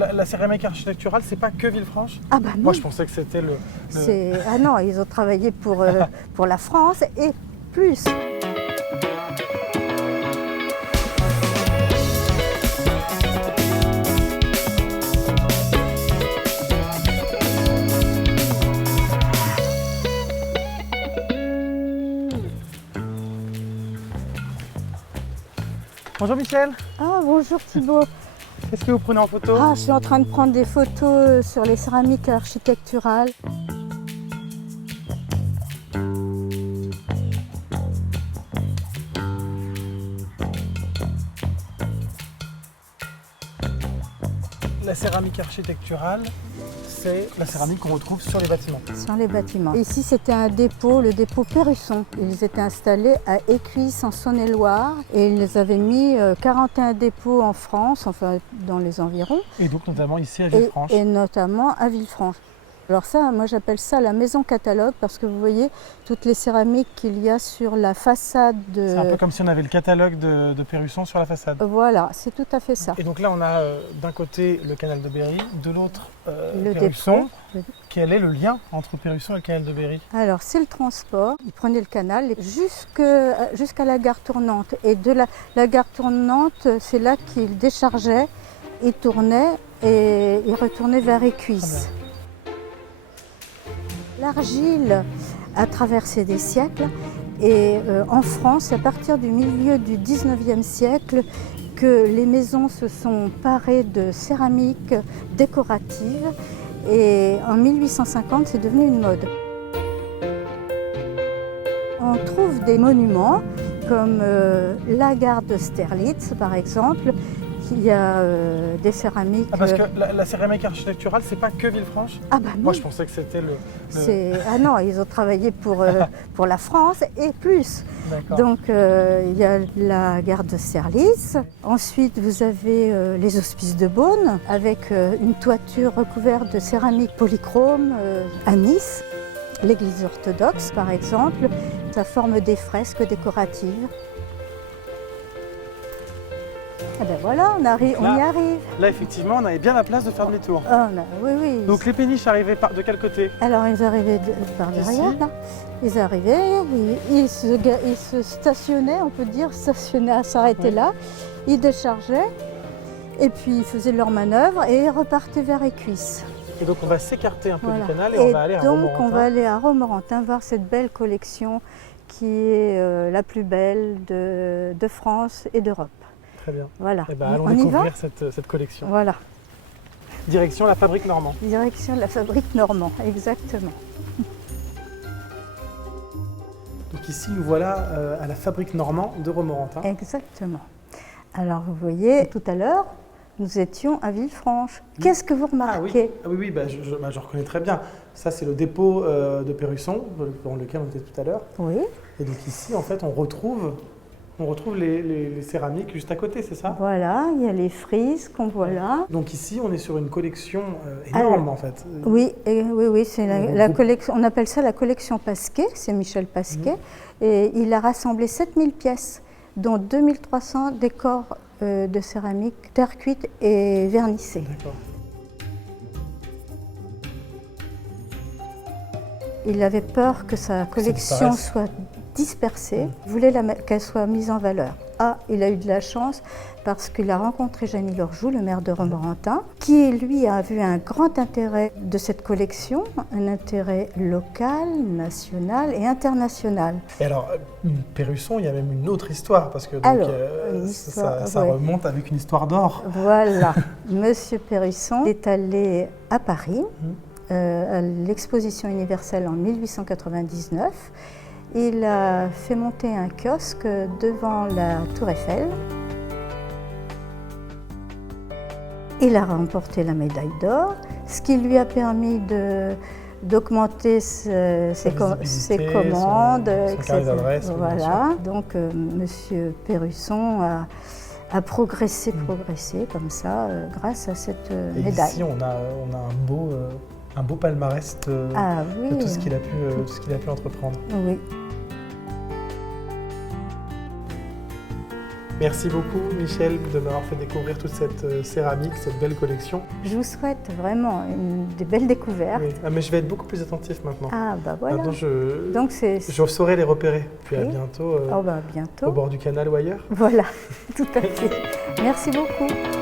la céramique architecturale, c'est pas que Villefranche? Ah bah non. Moi, je pensais que c'était le... Ah non, ils ont travaillé pour la France et plus. Bonjour Michel, Ah bonjour Thibaut. qu'est-ce que vous prenez en photo? Ah, je suis en train de prendre des photos sur les céramiques architecturales. La céramique architecturale, c'est la céramique qu'on retrouve sur les bâtiments. Sur les bâtiments. Ici, c'était un dépôt, le dépôt Perrusson. Ils étaient installés à Écuisse, en Saône-et-Loire, et ils avaient mis 41 dépôts en France, enfin dans les environs. Et donc notamment ici à Villefranche. Et notamment à Villefranche. Alors ça, moi j'appelle ça la maison catalogue parce que vous voyez toutes les céramiques qu'il y a sur la façade de... C'est un peu comme si on avait le catalogue de Perrusson sur la façade. Voilà, c'est tout à fait ça. Et donc là, on a d'un côté le canal de Berry, de l'autre Le Perrusson. dépôt. Quel est le lien entre Perrusson et le canal de Berry? Alors c'est le transport. Ils prenaient le canal jusqu'à la gare tournante. Et de la gare tournante, c'est là qu'ils déchargeaient, ils tournaient et ils retournaient vers Écuisse. L'argile a traversé des siècles et en France, c'est à partir du milieu du 19e siècle que les maisons se sont parées de céramique décorative et en 1850, c'est devenu une mode. On trouve des monuments comme la gare de Sterlitz par exemple. Il y a des céramiques... Ah, parce que la céramique architecturale, c'est pas que Villefranche? Ah bah non. Moi, je pensais que c'était le... Ah non, ils ont travaillé pour la France et plus. Donc il y a la gare de Sterlitz. Ensuite, vous avez les hospices de Beaune avec une toiture recouverte de céramique polychrome à Nice. L'église orthodoxe, par exemple, ça forme des fresques décoratives. Ah ben voilà, on y arrive. Là, effectivement, on avait bien la place de faire demi-tour. Oui, oui. Donc les péniches arrivaient de quel côté? Alors ils arrivaient par derrière, là. Ils arrivaient, ils se stationnaient, on peut dire, s'arrêtaient là. Ils déchargeaient et puis ils faisaient leur manœuvre et ils repartaient vers Écuisse. Et donc on va s'écarter un peu du canal et on va aller à donc Romorantin. on va aller à Romorantin voir cette belle collection qui est la plus belle de France et d'Europe. Très bien. Voilà. Et allons on y va découvrir cette collection. Voilà. Direction la fabrique Normand. Direction de la fabrique Normand, exactement. Donc ici, nous voilà à la fabrique Normand de Romorantin. Exactement. Alors vous voyez, tout à l'heure, nous étions à Villefranche. Qu'est-ce que vous remarquez? Oui, je reconnais très bien. Ça, c'est le dépôt de Perrusson, dans lequel on était tout à l'heure. Oui. Et donc ici, en fait, on retrouve les céramiques juste à côté, c'est ça? Voilà, il y a les frises qu'on voit là. Donc ici, on est sur une collection énorme, en fait. Oui, c'est la collection. On appelle ça la collection Pasquet. C'est Michel Pasquet, et il a rassemblé 7000 pièces, dont 2300 décors de céramique, terre cuite et vernissée. D'accord. Il avait peur que sa collection soit dispersée, voulait qu'elle soit mise en valeur. Ah, il a eu de la chance parce qu'il a rencontré Jeanny Lorjou, le maire de Romorantin, qui lui a vu un grand intérêt de cette collection, un intérêt local, national et international. Et alors, Perrusson, il y a même une autre histoire, parce que donc, ça remonte avec une histoire d'or. Voilà, Monsieur Perrusson est allé à Paris, à l'exposition universelle en 1899. Il a fait monter un kiosque devant la Tour Eiffel. Il a remporté la médaille d'or, ce qui lui a permis d'augmenter ses commandes, son carnet d'adresse. Voilà. Donc Monsieur Perrusson a progressé comme ça grâce à cette médaille. Ici, on a un beau palmarès de tout ce qu'il a pu entreprendre. Oui. Merci beaucoup Michel de m'avoir fait découvrir toute cette céramique, cette belle collection. Je vous souhaite vraiment des belles découvertes. Oui. Ah, mais je vais être beaucoup plus attentif maintenant. Ah bah voilà. Maintenant, Donc je saurai les repérer. Puis à bientôt, bientôt au bord du canal ou ailleurs. Voilà, tout à fait. Merci beaucoup.